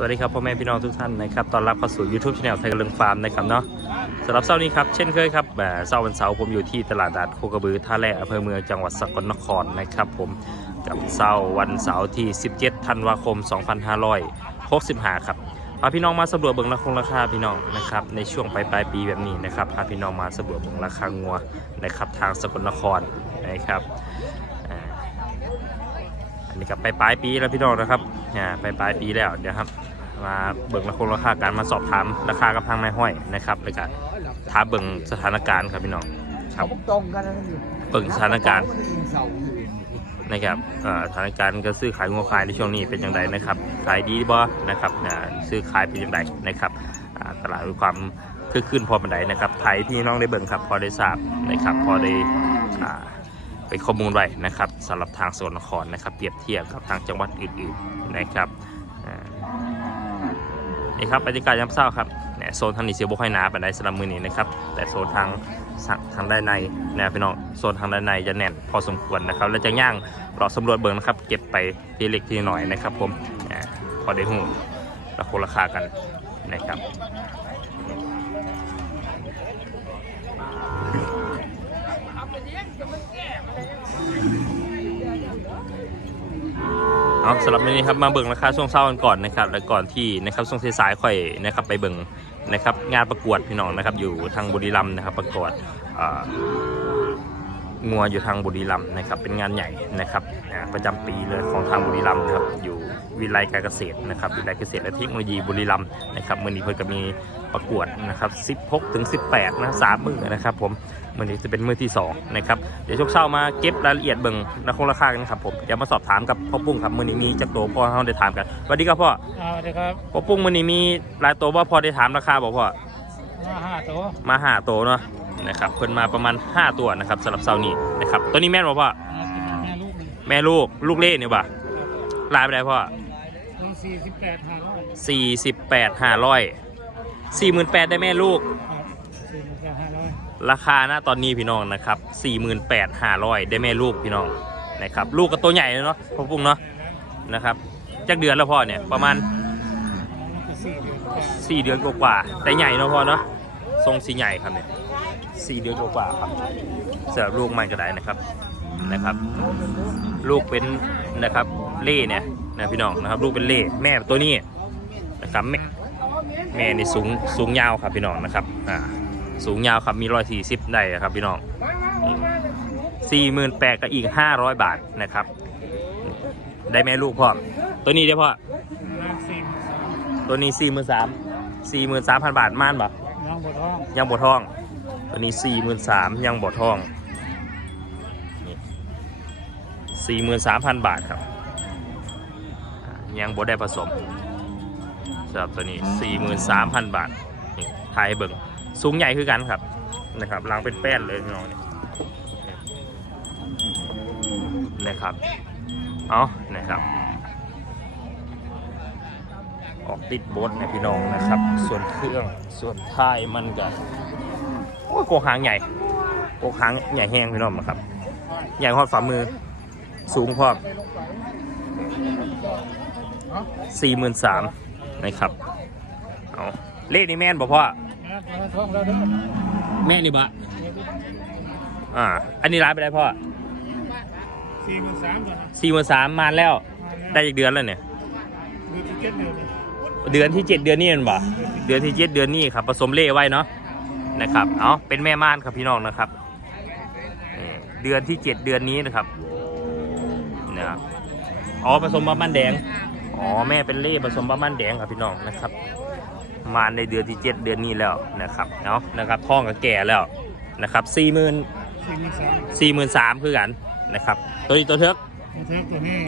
สวัสดีครับพ่อแม่พี่น้องทุกท่านนะครับตอนรับเข้าสู่ YouTube Channel ไทยกระเลืองฟาร์มนะครับเนาะสำหรับเช้านี้ครับเช่นเคยครับแหมเช้าวันเสาร์ผมอยู่ที่ตลาดนัดโคกระบือท่าแร่อำเภอเมืองจังหวัดสกลนครนะครับผมกับเช้าวันเสาร์ที่ 17 ธันวาคม 2565 ครับพาพี่น้องมาสำรวจเบิ่งราคงราคาพี่น้องนะครับในช่วงปลายปลายปีแบบนี้นะครับพาพี่น้องมาสำรวจเบิ่งราคางัวนะครับทางสกลนครนะครับอันนี้ก็ไปปลายปีแล้วพี่น้องนะครับอ่าไปปลายปีแล้วเดี๋ยวครับ มาเบิ่งราคาราคาการมาสอบถามราคากับทางแม่ห้อยนะครับแล้วก็ถาเบิ่งสถานการณ์ครับพี่น้องครับตรงกันนะเบิ่งสถานการณ์นะครับสถานการณ์ก็ซื้อขายงัวขายในช่วงนี้เป็นอย่างไรนะครับขายดีบ่นะครับซื้อขายเป็นอย่างไรนะครับตลาดมีความคือขึ้นพอบันไดนะครับไทยพี่น้องได้เบิ่งครับ พอได้ทราบนะครับ พอได้อ่าเป็นข้อมูลไว้นะครับสำหรับทางสกลนครนะครับ เปรียบเทียบกับทางจังหวัดอื่นๆนะครับ นี่ครับบรรยากาศยามเช้าครับเนี่ยโซนทางนี้เสียบุค่อยหนาไปได้สำหรับมือนี้นะครับแต่โซนทางทางด้านในนะพี่น้องโซนทางด้านในจะแน่นพอสมควรนะครับ แล้วจะย่างรอสำรวจเบิงนะครับ เก็บไปทีเล็กทีหน่อยนะครับ ผมอ่าพอได้หูราคาราคากันนะครับ เอาสำหรับวันนี้ครับมาเบิ่งราคาช่วงเช้ากันก่อนนะครับและก่อนที่นะครับช่วงสายๆค่อยนะครับไปเบิ่งนะครับงานประกวดพี่น้องนะครับอยู่ทางบุรีรัมย์นะครับประกวด งัวอยู่ทางบุรีรัมย์นะครับ เป็นงานใหญ่นะครับอ่าประจำปีเลยของทางบุรีรัมย์นะครับ อยู่วิไลการเกษตรนะครับวิไลเกษตรและเทคโนโลยีบุรีรัมย์นะครับมื่อนี้เพิ่นก็มีประกวดนะครับ16ถึง18นะสามมือนะครับ ผมมื่อนี้จะเป็นมือที่สองนะครับเดี๋ยวช่วงเช้ามาเก็บรายละเอียดเบิ่งราคาราคากันครับผมเดี๋ยวมาสอบถามกับพ่อปุ้งครับมื่อนี้มีจักรโตพ่อเขาได้ถามกันสวัสดีครับพ่อเอาเลยครับพ่อปุ้งมื่อนี้มีหลายตัวว่าพอได้ถามราคาบอกพ่อมา ห้าตัวมาห้าตัวเนาะนะครับเพิ่นมาประมาณ 5 ตัวนะครับสำหรับเช้านี้นะครับตัวนี้แม่นบอกพ่อมากินแม่ลูกหนึ่งแม่ลูกลูกเล่เนี่ยป่ะลายไปได้พ่อต้องสี่สิบแปดหาร้อยสี่สิบแปดห้าร้อยสี่หมื่นแปดได้แม่ลูกครับสี่สิบแปดห้าร้อยราคาณตอนนี้พี่น้องนะครับสี่หมื่นแปดห้าร้อยได้แม่ลูกพี่น้องนะครับลูกก็ตัวใหญ่เลยเนาะพ่อปุ้งเนาะนะครับจักเดือนแล้วพ่อเนี่ยประมาณ ก็สี่เดือนกว่า สี่เดือนกว่าๆแต่ใหญ่เนาะพ่อเนาะทรงสีใหญ่ครับเนี่ยสี่เดือนกว่าๆครับสำหรับลูกมันก็ได้นะครับนะครับ ลูกเป็นนะครับเล่เนี่ยนะพี่น้องนะครับลูกเป็นเล่แม่ตัวนี้นะครับแม่แม่นี่สูงสูงยาวครับพี่น้องนะครับอ่าสูงยาวครับมีร้อยสี่สิบได้ครับพี่น้องสี่หมื่นแปดกับอีกห้าร้อยบาทนะครับ ได้แม่ลูกพ่อตัวนี้ได้พ่อตัวนี้สี่หมื่นสาม สี่หมื่นสามพันบาทม่านปะน้องบัวทองยังบ่ทอง ตัวนี้สี่หมื่นสามยังบ่ทองสี่หมื่นสามพันบาทครับอ่ายังบ่ได้ผสมสำหรับตัวนี้สี่หมื่นสามพันบาทนี่ถ่ายให้เบิ่งสูงใหญ่คือกันครับนะครับรังเป็นแป้นเลยพี่น้องนี่นะครับ เอานะครับ ติดบดนะพี่น้องนะครับ ส่วนเครื่องส่วนท้ายมันก็โอ้ยโกกหางใหญ่โกกหางใหญ่แห้งพี่น้องนะครับ ใหญ่หอดฝ่ามือสูงพอสี่หมื่นสามนะครับเอาเลขนี่แม่นบอกพ่อนะบัวทองแล้วเด้อแม่นี่บะอ่า อันนี้ร้านไปได้พ่อสี่หมื่นสามตัวนะสี่หมื่นสามมาแล้ว ได้อีกเดือนแล้วเนี่ยมีที่เก็ตเดียวนี่ เดือนที่เจ็ดเดือนนี้มันบ่เดือนที่เจ็ดเดือนนี้ครับผสมเล่ไว้เนาะนะครับเอาเป็นแม่ม่านครับพี่น้องนะครับเดือนที่เจ็ดเดือนนี้นะครับนะครับอ๋อผสมบะมันแดงอ๋อแม่เป็นเล่ผสมบะมันแดงครับพี่น้องนะครับ มาในเดือนที่เจ็ดเดือนนี้แล้วนะครับเนาะนะครับท้องก็แก่แล้วนะครับสี่หมื่นสี่หมื่นสามคือกันนะครับ ตัวนี้ตัวเทิกตัวแท้ตัวนี้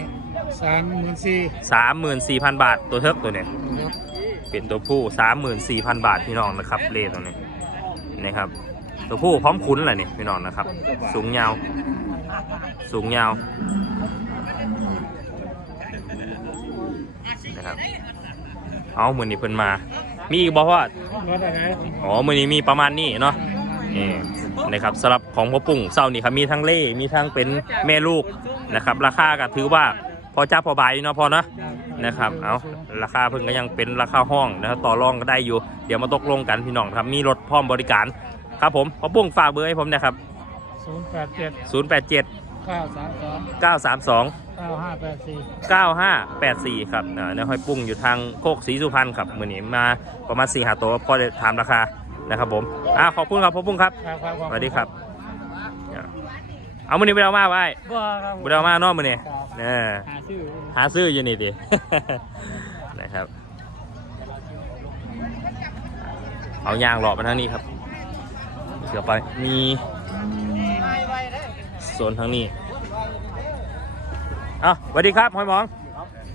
สามหมื่นสี่สามหมื่นสี่พันบาทตัวเทิกตัวเนี้ยครับเป็นตัวผู้สามหมื่นสี่พันบาทพี่น้องนะครับเลตรงนี้นะครับ ตัวผู้พร้อมคุ้นแหละนี่พี่น้องนะครับ สูงยาว สูงยาวนะครับเอามือนี้เพิ่นมา มีอีกบอกว่ารถอะไรอ๋อมือนี้มีประมาณนี้เนาะนี่นะครับสำหรับของพ่อปุ่งเศร้านี่ครับมีทั้งเล่ มีทั้งเป็นแม่ลูกนะครับ ราคาก็ถือว่า พอจ้าพอบายเนาะพอเนาะนะครับเอาราคาเพิ่งก็ยังเป็นราคาห้องนะครับต่อรองก็ได้อยู่ เดี๋ยวมาตกลงกันพี่น้องครับมีรถพร้อมบริการครับผมพอปุ้งฝากเบอร์ให้ผมนะครับศูนย์แปดเจ็ด087เก้าสามสอง932เก้าห้าแปดสี่9584 ครับอ่าในห้อยปุ้งอยู่ทางโคกศรีสุพรรณครับมือนี้มาประมาณ4หาตัวพอจะถามราคานะครับผมอ่าขอบคุณครับพ่อปุ้งครับครับครับสวัสดีครับ เอามือนี้ไปเอามาไว้บ่ครับไปเอามาเนอกมือนี้ครับเออหาชื่อหาซื้ออยู่นี่ดิ นะครับ เอายางหลอกมาทางนี้ครับเสือไปมีโซนทางนี้เอ้าสวัสดีครับหอยหมอง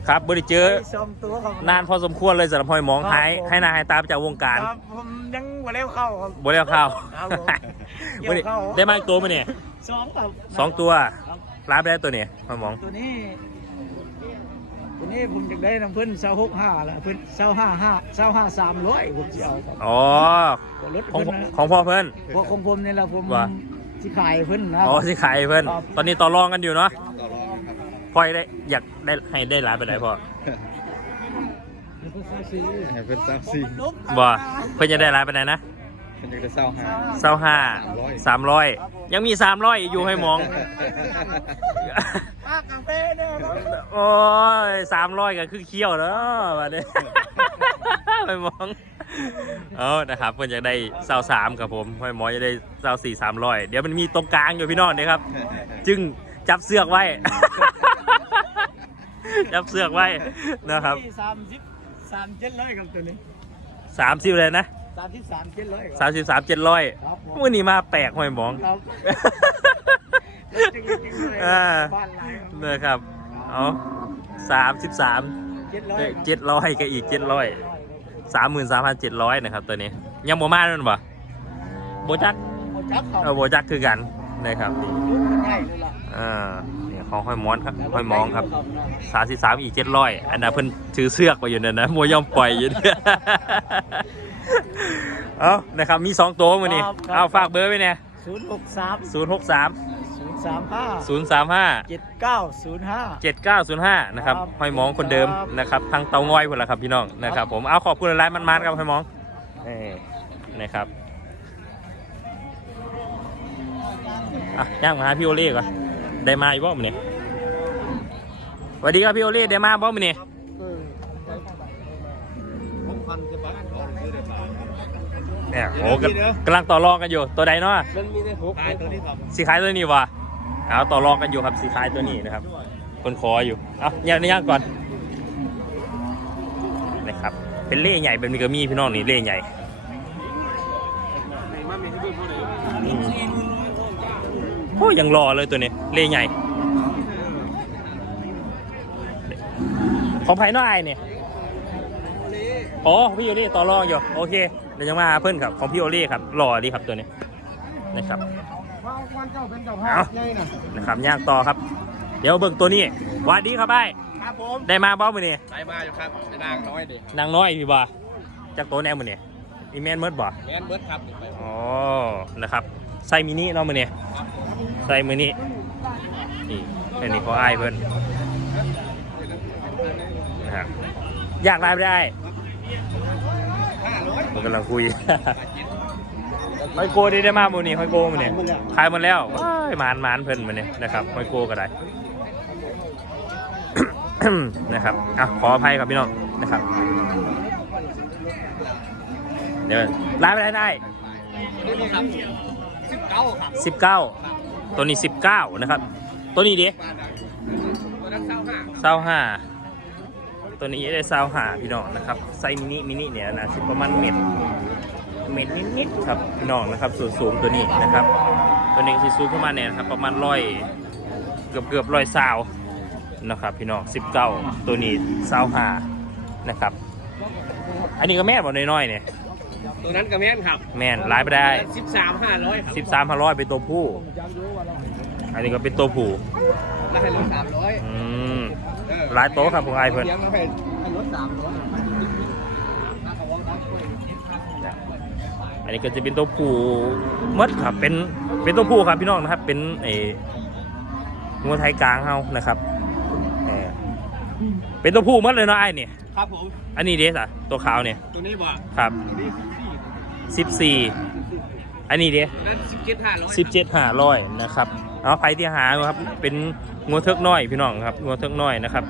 ครับบริเจอ ชมตัวครับนานพอสมควรเลยสำหรับหอยหมองครับหายผมให้หนาหายตาไปจากวงการครับผมยังบ่เร็วเข้าครับ บริเอาข้าวครับผมวันนี้เกี่ยวข้าว ได้มาอีกตัวไหมเนี่ยสองครับสองตัวครับรับได้ตัวเนี่ยหอยหมองตัวนี้ ตัวนี้ผมจะได้น้ำเพิ่นเศร้าหกห้าละเพิ่นเศร้าห้าห้าเศร้าห้าสามร้อยผมจะเอาครับอ๋อรถของเพิ่นนะของพ่อเพิ่นพวกของผมนี่แหละผมว่า ที่ขายเพิ่นนะอ๋อสิขายเพิ่นครับตอนนี้ต่อรองกันอยู่เนาะ พ่อยได้อยากได้ให้ได้ร้านไปไหนพ่อให้เป็นสามสี่บ่เพิ่นจะได้ร้านไปไหนนะเป็นยังจะเศร้าหาเศร้าห้าสามร้อยยังมีสามร้อยอยู่ให้มองป้ากาแฟเนี่ยครับโอ้ยสามร้อยก็คือเคี้ยวแล้วมาเนี่ยไปมองเอานะครับเพื่อนอยากได้เศร้าสามครับผมห้อยหมอจะได้เศร้าสี่สามร้อยเดี๋ยวมันมีตรงกลางอยู่พี่น้องเนี่ยครับ จึงจับเสือกไว้ จับเสือกไว้นะครับสามสิบสามเจ็ดร้อยครับตัวนี้สามสิบเลยนะสามสิบสามเจ็ดร้อยคสารับมสิบสามเจ็ดร้อยครับผมวันนี้มาแปลกห้อยหมองครับจริงๆเลยอ่าบ้านหลายครับนะครับเอาสามสิบสามเจ็ดร้อยเจ็ดร้อยกับอีกเจ็ดร้อยสามหมื่นสามพันเจ็ดร้อยนะครับตัวนี้ ยังโมมาด้วยบ่โบจักหมดจักเขาเออโบจักคือกันนะครับนี่ลูกมันใหญ่เลยล่ะอ่าเนี่ย ของห้อยมอนครับห้อยมองครับสามสิบสามอีกเจ็ดร้อยอันนั้นเพิ่นถือเสือกไปอยู่นั่นนะโมยอมปล่อยอยู่เนี่ยเอานะครับมีสองตัวมือนี่เอาฝากเบอร์ไว้เนี่ยศูนย์หกสามศูนย์หกสามศูนย์สามห้าศูนย์สามห้าเจ็ดเก้าศูนย์ห้า7905นะครับครับห้อยหมองคนเดิมครับนะครับทางเตางอยคนละครับพี่น้องนะครับผมเอาขอบคุณหลายๆมันๆครับห้อยหมองนี่นะครับอะย่างมาหาพี่โอเล่ก่อน ได้มาอีกบ่มื้อนี้สวัสดีครับพี่โอเล่ได้มาบ่มื้อนี้เนี่ยโอ้กำกำลังต่อรองกันอยู่ตัวใดเนาะมันมีในหกตายตัวนี้ครับสีขายตัวนี้วะเอาต่อรองกันอยู่ครับสีขายตัวนี้นะครับ คนคออยู่เอาอย่างนี้ย่างก่อนนะครับเป็นเล่ใหญ่เป็นมีกระมีพี่น้องนี่เล่ใหญ่อืม โอ้ยังรอเลยตัวนี้ เล่ใหญ่ ของภายนอกไอเนี่ยอ๋อของพี่โอเล่ต่อรองอยู่ โอเค เดี๋ยวยังมาหาเพื่อนครับ ของพี่โอเล่ครับรอดีครับตัวนี้นะครับวันเจ้าเป็นเจ้าเอาใหญ่นะนะครับย่างต่อครับ เดี๋ยวเบิ่งตัวนี้หวัสดีครับไอ้ครับผมได้มาบ้ามือนี่ไปมาอยู่ครับนางน้อยดินางน้อยพี่บ่าจากตัวแนวมือนี่อีแมนเมิดบ่แมนเบิร์ดครับอ๋อนะครับ ใส่มินิเนาะมือนี่ใส่มือนี้นี่อันนี้เขาไอ้ายเพิ่นนะครับอยากได้ไม่ได้มันกำลังคุยไฮโกได้ได้มากมือนี่ไฮโกมือนี่ยขายหมดแล้วหมานหมานเพิ่นมือนี่ยนะครับไฮโกก็ได้นะครับอะขออภัยครับพี่น้องนะครับเดี๋ยวร้านไปได้ได้ ก้าครับสิบเก้าตัวนี้สิบเก้านะครับ ตัวนี้ดิตัวนั้นเศร้าห้าเศร้าห้าตัวนี้ได้เศร้าห้าพี่น้องนะครับไซส์มินิมินิเนี่ยนะสิประมาณเม็ดเม็ดนิดๆครับพี่น้องนะครับส่วนสูงตัวนี้นะครับ ตัวนี้สิสูงประมาณเนี่ยนะครับประมาณร้อยเกือบเกือบร้อยซาวนะครับ พี่น้องสิบเก้าตัวนี้เศร้าห้านะครับ อันนี้ก็แม่นบ่น้อยๆเนี่ย ตัวนั้นกับแมนครับแม่นร้ายไปได้สิบสามห้าร้อยครับสิบสามพันร้อยเป็นตัวผู้ อันนี้ก็เป็นตัวผู้แล้วให้รถสามร้อยอืมหลายโต๊ะครับของไอ้เพิ่นลี้ยงแล้วให้ให้รถสามร้อยอันนี้ก็จะเป็นตัวผู้หมดครับเป็นเป็นตัวผู้ครับพี่น้องนะครับ เป็นไอ้งัวไทยกลางเฮานะครับเอ่อ เป็นตัวผู้หมัดเลยเนาะไอ้นี่ ครับผม อันนี้เดสอะตัวขาวเนี่ยตัวนี้บ่ครับตัวนี้สิบสี่อันนี้เดนั่นสิบเจ็ดห้าร้อยสิบเจ็ดห้าร้อยนะครับเอาใครที่หาครับเป็นงัวเทิกน้อยพี่น้องครับงัวเทิกน้อยนะครับ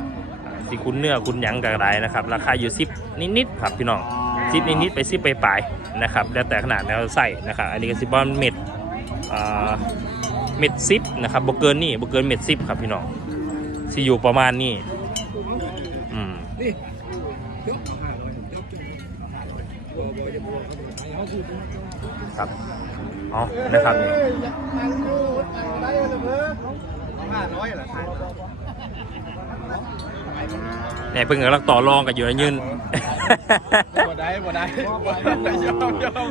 สิคุณเนื้อคุณหยังกระไรนะครับ ราคาอยู่สิบนิดๆครับพี่น้องสิบนิดๆไปสิบไปปลายๆนะครับ แล้วแต่ขนาดแล้วใส่นะครับอันนี้ก็สิบอลเม็ดอ่าเม็ดซิปนะครับบเกินนี่บเกินเม็ดซิปครับพี่น้องสิอยู่ประมาณนี้ อืมครับเอานะครับนี่ห้าร้อยเหรอเนี่ยเพิ่งกำลังต่อรองกันอยู่นะยืนบ่ได้บ่ได้บ่ได้ยอมยอม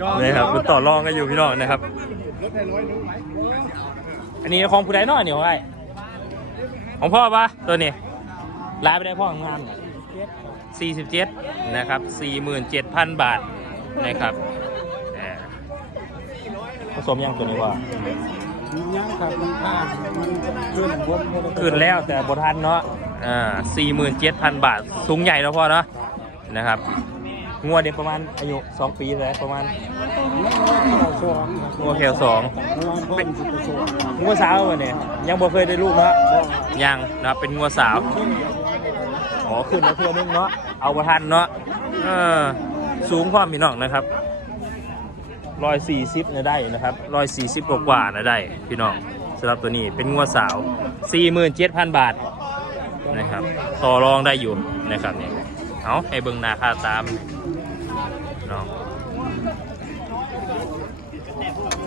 ยอมนะครับมันต่อรองกันอยู่พี่น้องนะครับลดให้ร้อยหนึงไหมอันนี้ของผู้ใดน้อยนี่ของไอ้ของพ่อปะตัวนี้ รายไปได้พ่องาม47 นะครับ 47,000 บาทนะครับเอ่อผสมยังตัวนี้ว่ายังครับมันพลาดมันขึ้นบนขึ้นแล้วแต่บทันเนาะอ่า47,000 บาท สูงใหญ่แล้วพ่อเนาะนะครับงวดเด็กประมาณอายุ 2 ปีเลยประมาณสองงวดแคลสองเป็นสิบสองงัวสาววะเนี่ยยังบ่เคยได้ลูกเนาะยังนะครับเป็นงัวสาว อขึ้นมาเพื่อนึงเนาะเอาประทันเนาะเออสูงความพี่น้องนะครับร้อยสี่สิบเนี่ยได้นะครับร้อยสี่สิบกว่าๆนะได้พี่น้องสำหรับตัวนี้เป็นงัวสาวสี่หมื่นเจ็ดพันบาทนะครับต่อรองได้อยู่นะครับเนี่ยเอาให้เบิ่งหน้าค่าตามน้อง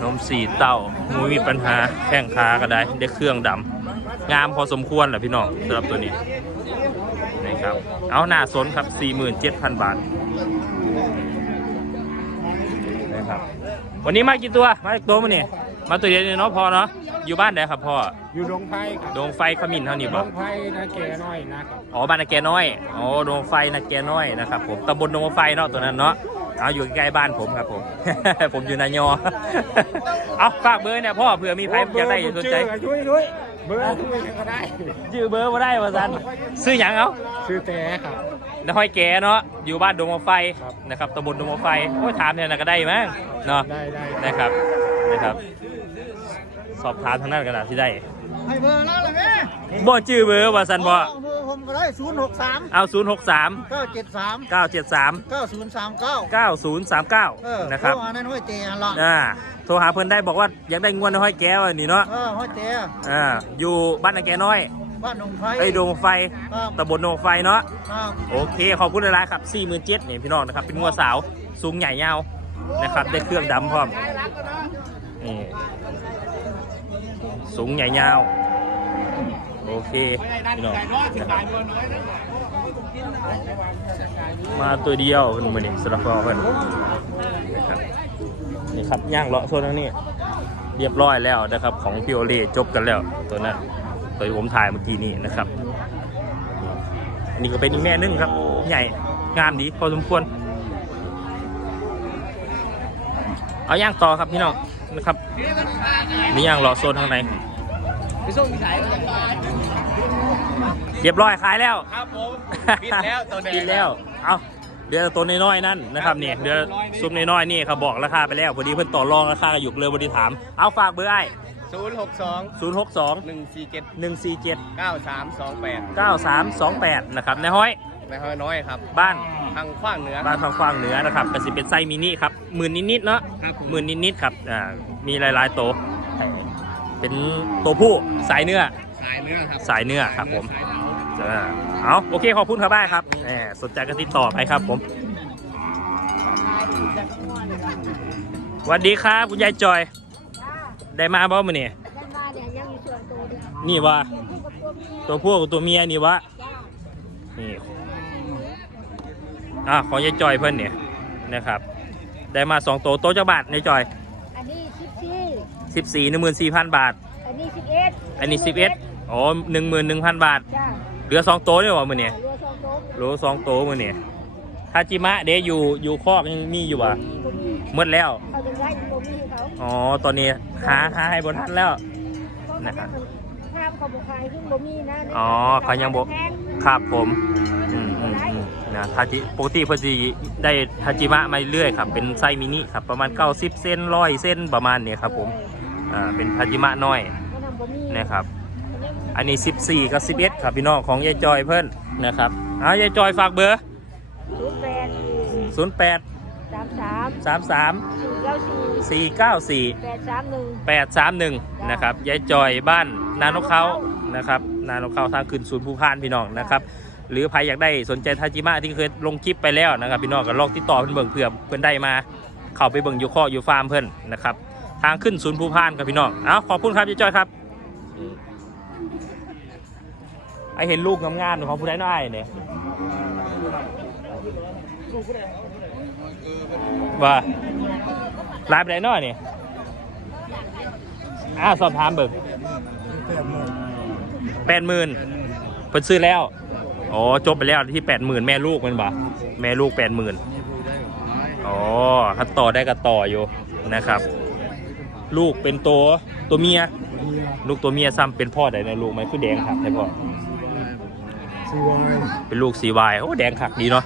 นมสีเต้ามูมีปัญหาแข้งขาก็ได้ได้เครื่องดำงามพอสมควรแหละพี่น้องสำหรับตัวนี้ ครับ เอาหน้าสนครับ 47,000 บาทนะครับวันนี้มากี่ตัว มากี่ตัวมาเนี่ยมาตัวเดียวเนี่ยเนาะพอเนาะ อยู่บ้านไหนครับพ่อ อยู่ดงไผ่ครับดงไฟขมิ้นเท่านี้ดบ่งไผ่นะแก่น้อยนะครับอ๋อบ้านนาแกน้อย อ๋อดงไฟนาแกน้อยนะครับผมตำบลดงไฟเนาะตัวนั้นเนาะเอาอยู่ใกล้ๆบ้านผมครับผม ผมอยู่นายอ เอาฝากเบอร์เนี่ยพ่อเผื่อมีใครอยากได้สนใจช่วยด้วย เบอร์ช่วยก็ได้ชื่อเบอร์มาได้มาสันซื้อหยังเอาชื่อแต่ครับนห้อยแกเนาะอยู่บ้านดงมะไฟครับนะครับตำบลดงมะไฟโอ้ยถามเนี่ยนะก็ได้มั้งเนาะได้ได้นะครับนะครับ สอบถามทางนั้นกันนะที่ได้ให้เบอร์แล้วเลยแม่บ่ชื่อเบอร์ว่าสันบ่เบอร์ ผมก็ได้ศูนย์หกสามเอา 0 6 3 เก้าเจ็ดสาม9 7 3 เก้าศูนย์สามเก้า9 0 3 เออ9 นะครับโทอันนั้นห้อยเตียละอ่า โทรหาเพื่อนได้บอกว่าอยากได้งวนในห้อยแก้วอันนี้เนาะ เออห้อยเตียอ่า อยู่บ้านนาแกน้อยบ้านหนองไผ่ไอ้ยดงไฟครับตำบลดงไฟเนาะ ครับโอเค ขอบคุณหลายๆครับ 4 7 0 0 0นี่พี่น้องนะครับ เป็นงัวสาว สูงใหญ่ยาวนะครับ ได้เครื่องดำพร้อมนี่สูงใหญ่ยาว โอเคพี่น้องนะครับมาตัวเดียวเป็นมือนี่สลับพอเพื่อนนะครับนี่ครับย่างเลาะโซนตรงนี้เรียบร้อยแล้วนะครับ ของพิโอเล่จบกันแล้วตัวนั้นตัวที่ผมถ่ายเมื่อกี้นี้นะครับนี่ก็เป็นอีกแม่นึงครับ ใหญ่งามดีพอสมควร เอาย่างต่อครับพี่น้องนะครับมีย่างรอโซนข้างใน ไปส่งที่ไหนเรียบร้อยขายแล้ว ครับผมปิดแล้วตัวแดงกินแล้ว เอาเดี๋ยวตัวน้อยๆนั่นนะครับเนี่ยเดี๋ยวซุปน้อยๆนี่เขาบอกราคาไปแล้วพอดีเพิ่นต่อรองราคากันอยู่เลยพอดีถาม เอาฝากเบอร์ไอ้ศูนย์หกสองศูนย์หกสองหนึ่งสี่เจ็ดหนึ่งสี่เจ็ดเก้าสามสองแปดเก้าสามสองแปดนะครับในห้อยในห้อยน้อยครับ บ้านทางขว้างเหนือบ้านฟังฟางเหนือนะครับก็สิเป็นไซส์มินิครับหมื่นนิดๆเนาะครับผมหมื่นนิดๆครับอ่ามีหลายๆโตว เป็นตัวผู้สายเนื้อ สายเนื้อครับสายเนื้อครับผม สายเนื้ออ่าเอาโอเคขอบคุณครับบ้ายครับแหมสนใจก็ติดต่อไปครับผมสวัสดีครับคุณยายจอย ได้มาบ่มื้อนี่ยังว่าเนี่ยยังมีส่วนตัวเดียวนี่ว่าตัวผู้กับตัวเมียตัวผู้กับตัวเมียนี่วะจ้านี่อะของยายจอยเพิ่นเนี่ยนะครับ ได้มาสองตัวโต๊ะจักบาทยายจอยอันนี้สิบสี่ สิบสี่หนึ่งหมื่นสี่พันบาท อันนี้สิบเอ็ดอันนี้สิบเอ็ดอ๋อหนึ่งหมื่นหนึ่งพันบาท จ้าเหลือสองโต๊ะนี่หว่ามื้อนี่เรือสองโต๊ะเหลือสองโต๊ะมื้อนี่ทาจิมะเดอยู่อยู่คอกยังมีอยู่วะบ่มีหมดแล้ว เขาจะได้บ่มีเขาอ๋อ ตอนนี้หาหาให้บนทันแล้ว เพราะนะครับภาพเขาบุคายขึ้นบ่มีนะอ๋อเขายังบ่ แพงครับผมอืมอืมอืมนะทาจิปกติเพิ่นสิได้ทาจิมะมาเรื่อยๆครับ เป็นไซส์มินิครับ ประมาณ 90 เส้นร้อยเส้นประมาณเนี้ครับผมอ่าเป็นทาจิมะน้อยก็นำบะหมี่นะครับ อันนี้ 14 กับ 11 ครับพี่น้องของยายจอยเพิ่นนะครับเอายายจอยฝากเบอร์ศูนย์แปด08สามสาม33สี่เก้าสี่494แปดสามหนึ่ง831นะครับยายจอยบ้านนานกเขานะครับนานกเขาทางขึ้นศูนย์ภูพานพี่น้องนะครับหรือใครอยากได้สนใจทาจิมะที่เคยลงคลิปไปแล้วนะครับพี่น้องก็ลองติดต่อเพื่อนเบิ่งเพื่อเพื่อนได้มา เข้าไปเบิ่งอยู่ข้ออยู่ฟาร์มเพื่อนนะครับ ทางขึ้นศูนย์ภูพานครับพี่น้องเอาขอบคุณครับยายจอยครับไอเห็นลูกงามๆของผู้ใดน้อยเนี่ยว่าลายไปไหนน้อยเนี่ยอ้าสอบถามเบิ่งแปดหมื่นเพิ่นซื้อแล้ว อ๋อ จบไปแล้วที่แปดหมื่นแม่ลูกมันบ่แม่ลูกแปดหมื่นอ๋อถ้าต่อได้ก็ต่ออยู่นะครับ ลูกเป็นตัวตัวเมีย ลูกตัวเมียซ้ำเป็นพ่อได้นะลูกไหมคือแดงครับใช่พ่อสวยเป็นลูกสีวายโอ้แดงขักดีเนาะ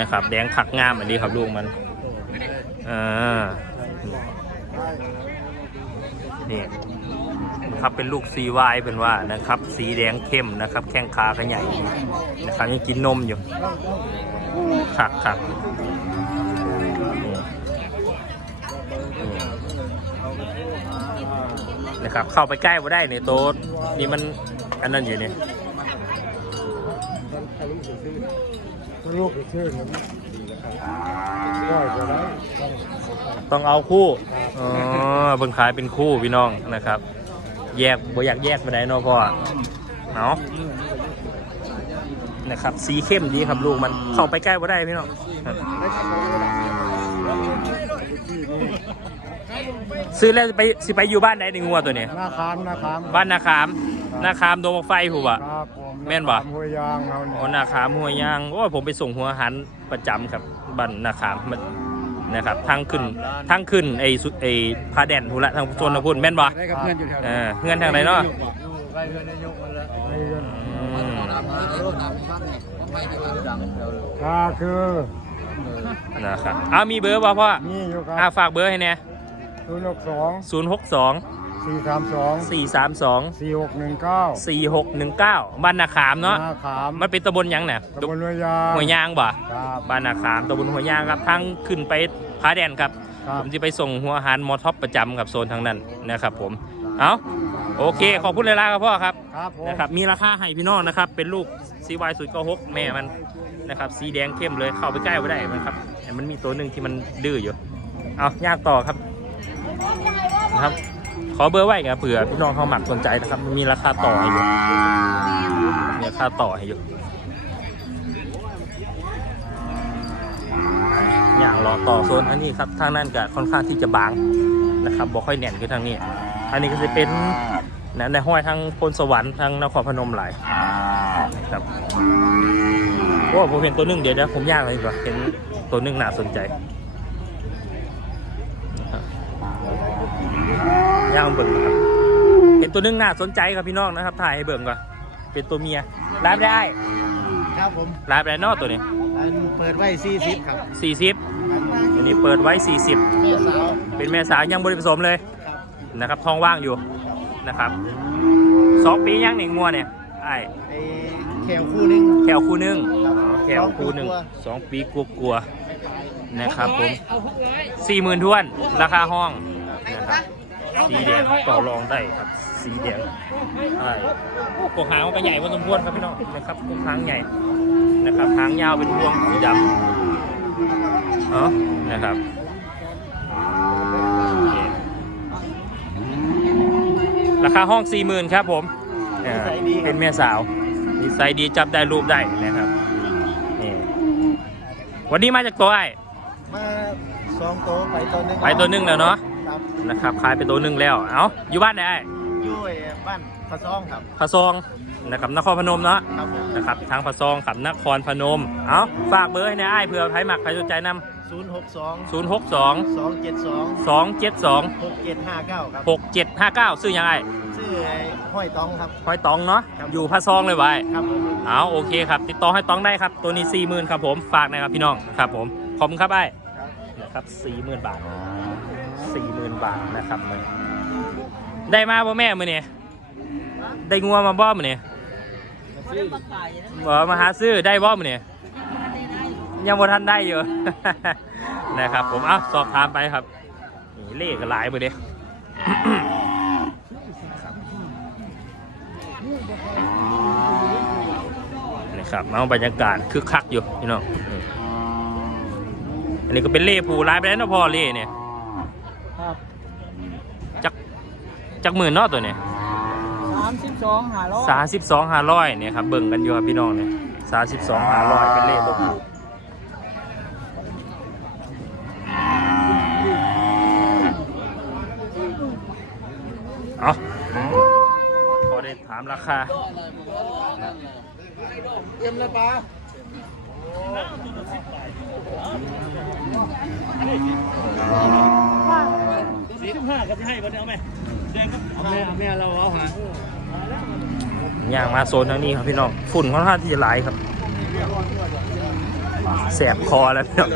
นะครับ แดงขักงามอันนี้ครับลูกมันอ่านี่นะครับเป็นลูกสีวายเป็นว่านะครับ สีแดงเข้มนะครับ แข้งขาขยายดีนะครับยังกินนมอยู่ขักขัก นะครับ เข้าไปใกล้บ่ได้เนี่ยโต๊ดนี่มันอันนั้นอยู่เนี่ยลูกชื่อต้องเอาคู่อ๋อเพิ่งขายเป็นคู่พี่น้องนะครับ แยกบ่อยากแยกไปไหนเนาะพ่อเนาะนะครับ สีเข้มดีครับลูกมันเข้าไปใกล้บ่ได้พี่น้อง ซื้อแล้วไปสิไปอยู่บ้านไหนในงัวตัวเนี้ยหน้าคามหน้าคามบ้านนาคามนาคามโดมไฟหูบ่ครับผมแม่นบ่ห้วยยางเราเนี่ยโอ้นาคามหัวยางโอ้ยผมไปส่งหัวหันประจำครับบ้านนาคามมันนะครับทางขึ้นทางขึ้นไอ้สุไอ้พาแดนพูนละทางโซนทางพุ่นแม่นบ่ได้กับเพื่อนอยู่แถวเออเงื่อนทางไหนเนาะใกล้เพื่อนนายกมันแล้วไอ้เรื่องอืมก็คือนะครับอ้าวมีเบอร์ป่ะพ่อนี่อยู่คอ่ารับฝากเบอร์ให้แน่ศูนย์หกสอง ศูนย์หกสองสี่สามสองสี่สามสองสี่หกหนึ่งเก้าสี่หกหนึ่งเก้าบ้านนาขามเนาะหน้าขามมันเป็นตำบลหยังเนี่ยตำบลห้วยยางหัวยยางบ่ครับบ้านนาขามตำบลหัวยยางครับทางขึ้นไปพาแดนครับ ครัผบ มจะไปส่งหัวหันมอท็อปประจำกับโซนทางนั้นนะครับผม เอาโอเค ขอบคุณเลยล่ะครับพ่อครับ ครับผม นะครับมีราคาให้พี่น้องนะครับ เป็นลูกซีวายสุดก็ฮกแม่มันนะครับ สีแดงเข้มเลยเข้าไปใกล้ไม่ได้มันครับแต่มันมีตัวหนึ่งที่มันดื้ออยู่ เอายากต่อครับ นะครับ ขอเบอร์ไว้ครับเผื่อพี่น้องเขาหมักสนใจนะครับ มันมีราคาต่อให้อยู่มีราคาต่อให้อยู่อย่างรอต่อโซนอันนี้ครับทางนั้นก็ค่อนข้างที่จะบางนะครับบอกค่อยแน่นขึ้นทางนี้ อันนี้ก็จะเป็นนะในห้อยทางพลสวรรค์ทางนครพนมหลายนะครับโอ้ผมเห็นตัวหนึงเดี๋ยวเดี๋ยวผมยากเลยดีกว่าเห็นตัวหนึงน่าสนใจนะครับ ย่างเบิ่งนะครับเห็นตัวหนึงน่าสนใจครับพี่น้องนะครับ ถ่ายให้เบิ่งก่อนเป็นตัวเมียรับได้ครับผมรับได้เนอกตัวนี้อันเปิดไว้สี่สิบครับสี่สิบอันนี้เปิดไว้สี่สิบเมียสาวเป็นแม่สาวยังบริผสมเลยนะครับท้องว่างอยู่นะครับสองปียังหนึ่งงัวเนี่ยไอ้ไอ้แขวคู่หนึงแขวคู่หนึงครับแขวคู่หนึ่งสองปีกว่าสองปีกลัวๆนะครับผมสี่หมื่นทวนราคาห้องนะครับ สีแดงต่อรองได้ครับ สีแดงใช่โอ้กงหางมันก็ใหญ่พอสมควรครับพี่น้องนะครับกงหางใหญ่นะครับหางยาวเป็นพวงสีดำเนาะนะครับโอเคราคาห้อง 40,000ครับผมเออเป็นแม่สาวนิสัยดีจับได้รูปได้นะครับนี่วันนี้มาจากตัวไอ้มาสองตัวไปตัวหนึงไปตัวหนึงแล้วเนาะ ครับนะครับขายไปตัวหนึงแล้ว เอ้าอยู่บ้านไหนไอ้อยู่ไอ้บ้านพระซองครับพะซองนะครับนครพนมเนาะครับผมนะครับทางพะซองขับนครพนม เอ้าฝากเบอร์ให้นายไอ้เผื่อใครหมักใครสนใจนศูนย์หกสองำ062สองเจ็ดสอง272หกเจ็ดห้าเก้าครับ 6759 ซื้อยังไงชื่อไอ้ห้อยตองครับห้อยตองเนาะอยู่พระซองเลยไว้ครับผมเอาโอเคครับ ติดต่อให้ตองได้ครับ ตัวนี้สี่หมื่นครับผมฝากนะครับพี่น้องครับผมขอบคุณครับไอ้นะครับสี่หมื่นบาท สี่หมื่นบาทนะครับเลยได้มาบ่แม่มือเนี่ยได้งัวมาบ่มือเนี่ยบ่มาหาซื้อได้บ่มือเนี่ยยังบ่ทันได้อยู่ นะครับ ผมเอ้าสอบถามไปครับนี่เลขหลายมือเด้นะครับเอาบรรยากาศคึกคักอยู่พี่น้องอืมอันนี้ก็เป็นเล่ผูลายไปแล้วเนาะพ่อเล่เนี่ย ครับ จัก จักหมื่นเนาะตัวเนี่ยสามสิบสองหาร้อยสาสิบสองห้าร้อยเนี่ยครับเบิ่งกันอยู่ครับพี่น้องเนี่ยสาสิบสองห้าร้อยเป็นเล่ตัวผูเอาพอได้ถามราคาเอ็มละปา จะให้คนเดียวไหมแดงครับเอาแม่เอาแม่เราเอาหาย่างมาโซนทางนี้ครับพี่น้องฝุ่นค่อนข้างที่จะหลายครับแสบคอแล้วพี่น้อง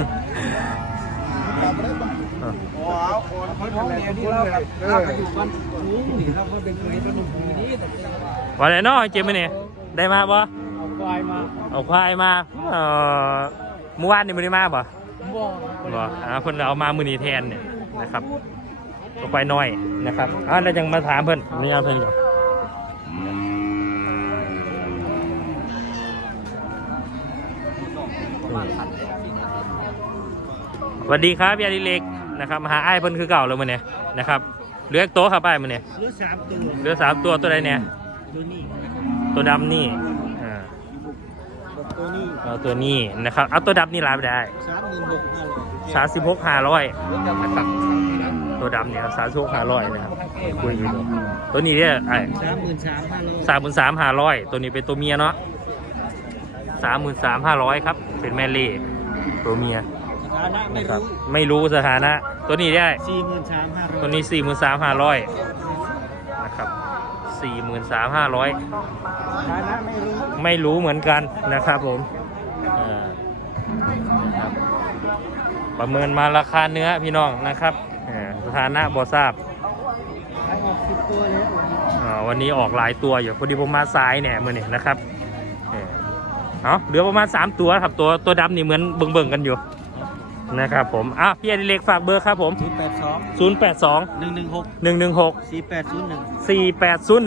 อ๋อคนเขาท้องแม่ที่เราครับเราไปอยู่านสูงนี่เราก็เป็นเคยเป็นหนุ่มปีนี้แต่วันไหนน้อเจมส์เนี่ยได้มาปะเอาควายมาเอาควายมาเอ่อเมื่อวานนี่ไม่ได้มาปะบ่บ่อ่าเพิ่นเอามามือนีแทนเนี่ยนะครับ ก็ควายน้อยนะครับอ่าแล้วยังมาถามเพิ่นนี่เอาเพิ่นก่อนสวัสดีครับพี่อดิเล็กนะครับมาหาไอ้ายเพิ่นคือเก่าเลยมื้อนี้นะครับเหลืออีกโต๊ะครับไอ้ายมื้อนี้เหลือสามตัวเหลือสามตัวตัวใดเนี่ยตัวนี้ตัวดำนี่อ่าตัวนี้เอาตัวนี้นะครับเอาตัวดำนี่รับได้สามหมื่นหกพันสามสิบหกห้าร้อยนะครับ ตัวดำเนี่ยสามสิบหกห้าร้อยนะครับคุยอยู่นี่ตัวนี้เนี่ยไอ้สามหมื่นสามพันสามหมื่นสามห้าร้อยตัวนี้เป็นตัวเมียเนาะสามหมื่นสามห้าร้อยครับ เป็นแม่เล่ตัวเมียสถานะไม่นะครับรู้ไม่รู้สถานะ ตัวนี้ได้สี่หมื่นสามห้าร้อยตัวนี้สี่หมื่นสามห้าร้อยนะครับสี่หมื่นสามห้าร้อยสถานะไม่รู้ไม่รู้เหมือนกันนะครับผมเออนะครับประเมินมาราคาเนื้อพี่น้องนะครับเออส ถานะบอทราบขายออกสิบตัวแล้วอ่าวันนี้ออกหลายตัวอยู่พอดีผมมาซ้ายเนี่ยมือนี่นะครับเออเอาเหลือประมาณ 3 ตัวครับตัวตัวดำนี่เหมือนเบิ่งๆกันอยู่นะครับผมอะพี่อดิเล็กฝากเบอร์ครับผมศูนย์แปดสอง082หนึ่งหนึ่งหก116สี่แปดศูนย์ห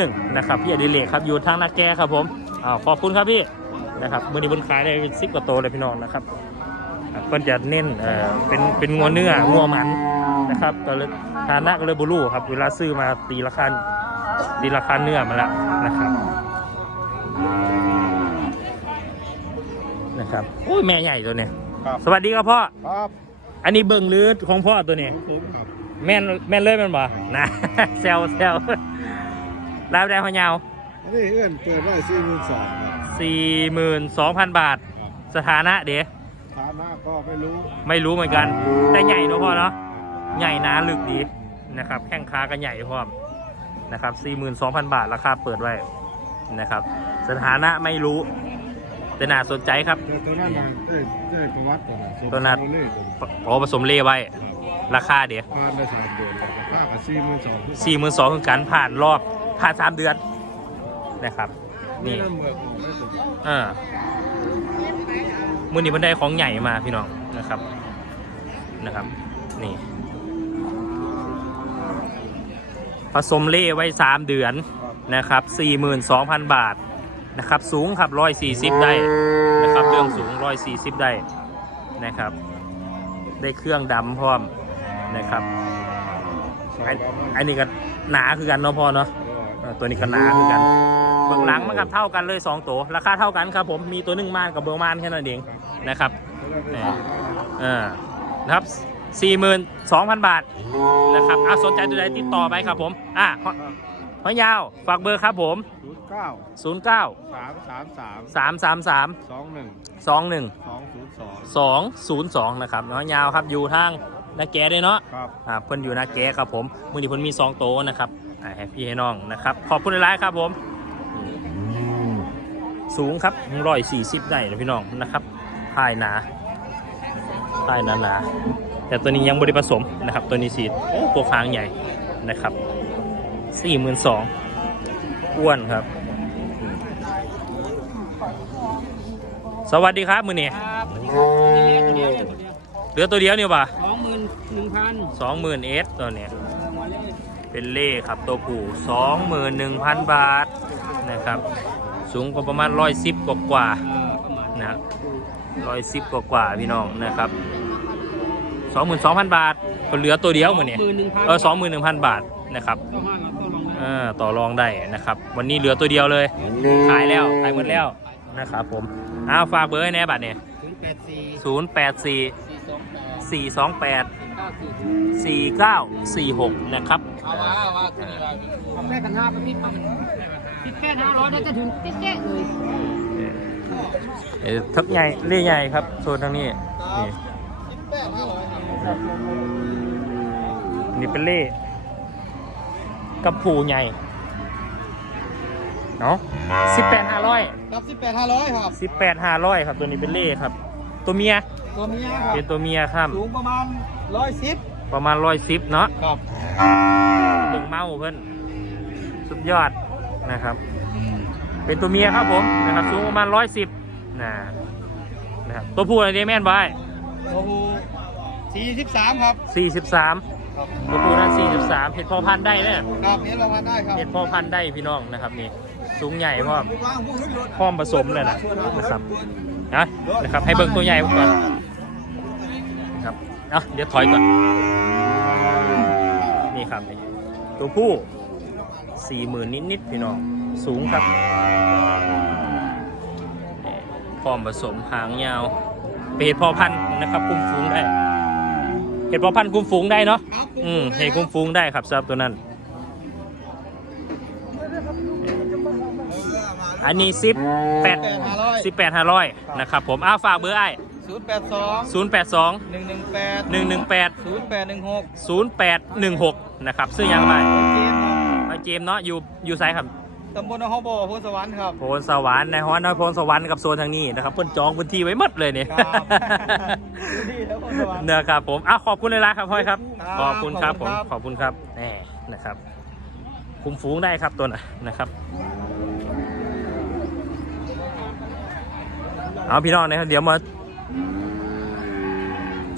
นึ่ง4801นะครับพี่อดิเล็กครับอยู่ทางนาแกครับผมอ้าวขอบคุณครับพี่นะครับมือนี้บนขายได้สิบกว่าตัวเลยพี่น้องนะครับอะเพิ่นจะเน้นเอ่อเป็นเป็นงัวเนื้องัวหมัน นะครับก็เลยฐานะก็เลยบรูครับ เวลาซื้อมาตีราคาตีราคาเนื้อมาแล้วนะครับนะครับโอ้ยแม่ใหญ่ตัวเนี้ยครับสวัสดีครับพ่อ ครับอันนี้เบิ่งลืดของพ่อตัวเนี้ยผมครับแม่นแม่นเลยแมันบ่นะ แซวแซวรายได้พะเยาวอันนี้เอื้อนเกิดได้สี่หมื่นสองสี่หมื่นสองพันบาท สถานะเดี๋ยวฐานะก็ไม่รู้ ไม่รู้เหมือนกัน แต่ใหญ่เนอะพ่อเนาะ ใหญ่หนาลึกดีนะครับแข้งขาก็ใหญ่พร้อมนะครับสี่หมื่นสองพันบาทราคาเปิดไว้นะครับ สถานะไม่รู้ แต่น่าสนใจครับแต่ตัวนั้นนะเอ้ยเอ้ยประวัติตัวนั้นตัวนั้นเล่โอ้ผสมเล่ไว้ ราคาเดี๋ยวผ่านได้สามเดือนค่ากับสี่หมื่นสองสี่หมื่นสองคือการผ่านรอบผ่านสามเดือนนะครับ นี่นี่นั่นเมืองของไม่สุดเออมือนี้มันได้ของใหญ่มาพี่น้องนะครับนะครับ นี่ ผสมเล่ไว้สามเดือนนะครับสี่หมื่นสองพันบาทนะครับ สูงครับร้อยสี่สิบได้นะครับเรื่องสูงร้อยสี่สิบได้นะครับ ได้เครื่องดำพร้อมนะครับอันอันนี้ก็หนาคือกันเนาะพ่อเนาะเออตัวนี้ก็หนาคือกันเบื้องหลังมันกับเท่ากันเลย 2 ตัว ราคาเท่ากันครับผมมีตัวหนึ่งม่านกับเบอร์ม่านแค่นั้นเองนะครับเออนะครับ 42,000 บาทนะครับอะสนใจตัวใดติดต่อไปครับผม อะพพอยาว ฝากเบอร์ครับผม ศูนย์เก้า09 สามสามสาม333 สองหนึ่ง21 สองศูนย์สอง202 นะครับน้อยยาวครับอยู่ทางนาแกด้วยเนาะ ครับ อ่าเพิ่นอยู่นาแกครับผมมือนี้เพิ่นมี2โตวนะครับอ่าให้พี่ให้น้องนะครับ ขอบคุณหลายๆครับผม สูงครับร้อยสี่สิบได้นะพี่น้องนะครับพายหนาพายหนาหนาๆ แต่ตัวนี้ยังบริผสมนะครับ ตัวนี้สีโอ้ตัวค้างใหญ่นะครับสี่หมื่นสองอ้วนครับ สวัสดีครับมือนี่ครับตัวเดียวตัวเดียวเหลือตัวเดียวนี่ป่ะสองหมื่นหนึ่งพันสองหมื่นเอสตัวเนี้ยมาเลยเป็นเล่ครับตัวผู้สองหมื่นหนึ่งพันบาทนะครับ สูงกว่าประมาณร้อยสิบกว่าๆอ่าประมาณนะครับร้อยสิบกว่าๆพี่น้องนะครับ สองหมื่นสองพันบาทก็เหลือตัวเดียวเหมือนเนี่ยหมื่นหนึ่งพันเออสองหมื่นหนึ่งพันบาทนะครับก็ห้าเราก็ลองได้เออต่อรองได้นะครับ วันนี้เหลือตัวเดียวเลย ขายแล้วขายหมดแล้วนะครับผมอ้าวฝากเบอร์ให้แน่บัตรเนี่ยศูนย์แปดสี่ศูนย์แปดสี่สี่สองแปดสี่สองแปดเก้าสี่สี่เก้าสี่หกนะครับเอาว่าเอาว่าคือว่าทำแค่กันห้าพี่พี่แค่ห้าร้อยได้จะถึงเจ๊ะๆเลยเออทับใหญ่เล่ใหญ่ครับโซนทางนี้นี่ นี่เป็นเล่กับผูใหญ่เนาะสิบแปดห้าร้อยครับสิบแปดห้าร้อยครับสิบแปดห้าร้อยครับ ตัวนี้เป็นเล่ครับ ตัวเมียตัวเมียครับเป็นตัวเมียครับสูงประมาณร้อยสิบประมาณร้อยสิบเนาะครับเบิ่งเมาเพิ่นสุดยอดนะครับ เป็นตัวเมียครับผมนะครับสูงประมาณร้อยสิบนะนะครับตัวผู้อะไรเดแมนไว้ ตัวผู้สี่สิบสามครับสี่สิบสามครับตัวผู้นั้นสี่สิบสามเห็ดพอพันธุ์ได้เนี่ยครับนี้เราพันได้ครับเห็ดพอพันธุ์ได้พี่น้องนะครับนี่สูงใหญ่พร้อมวางผู้ลึกเลยพร้อมผสมเลยนะนะครับนะนะครับให้เบิ่งตัวใหญ่ก่อนนะครับอะเดี๋ยวถอยก่อนนี่ครับนี่ตัวผู้สี่หมื่นนิดๆพี่น้องสูงครับนี่พร้อมผสมหางยาว เป็นเห็ดพอพันธุ์นะครับคุมฝูงได้ เห็ดพอพันธุ์คุมฝูงได้เนาะครับอืมเห็ดคุมฝูงได้ครับสำหรับตัวนั้น อันนี้สิบแปดแปดห้าร้อยสิบแปดห้าร้อยนะครับผมอ้าวฝากเบอร์ไอ้ศูนย์แปดสองศูนย์แปดสองหนึ่งหนึ่งแปดหนึ่งหนึ่งแปดศูนย์แปดหนึ่งหกศูนย์แปดหนึ่งหกนะครับซื้อยังไงเกมครับมาเจมส์เนาะอยู่อยู่ไซครับ ตำบลนฮอบ่อโพธิ์สวรรค์ครับ โพนสวรรค์ในฮอนนโพนสวรรค์กับโซนทางนี้นะครับเพิ่นจองพื้นที่ไว้หมดเลยเนี่ย ครับ พื้นที่นครสวรรค์ นะครับผมอ้าวขอบคุณเลยละครับพ่อยครับ ครับขอบคุณครับผมขอบคุณครับขอบคุณครับแน่นะครับ คุมฝูงได้ครับตัวน่ะนะครับ เอาพี่น้องนะครับ เดี๋ยวมา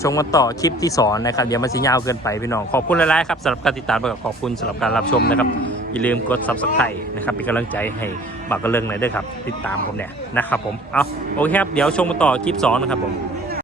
ชมกันต่อคลิปที่สอนนะครับเดี๋ยวมันสิยาวเกินไปพี่น้อง ขอบคุณหลายๆครับสำหรับการติดตามและขอบคุณสำหรับการรับชมนะครับ อย่าลืมกด subscribe นะครับเป็นกำลังใจให้บักกระเลงหน่อยด้วยครับ ติดตามผมเนี่ยนะครับผมเอาโอเคครับเดี๋ยวชมกันต่อคลิปสองนะครับผม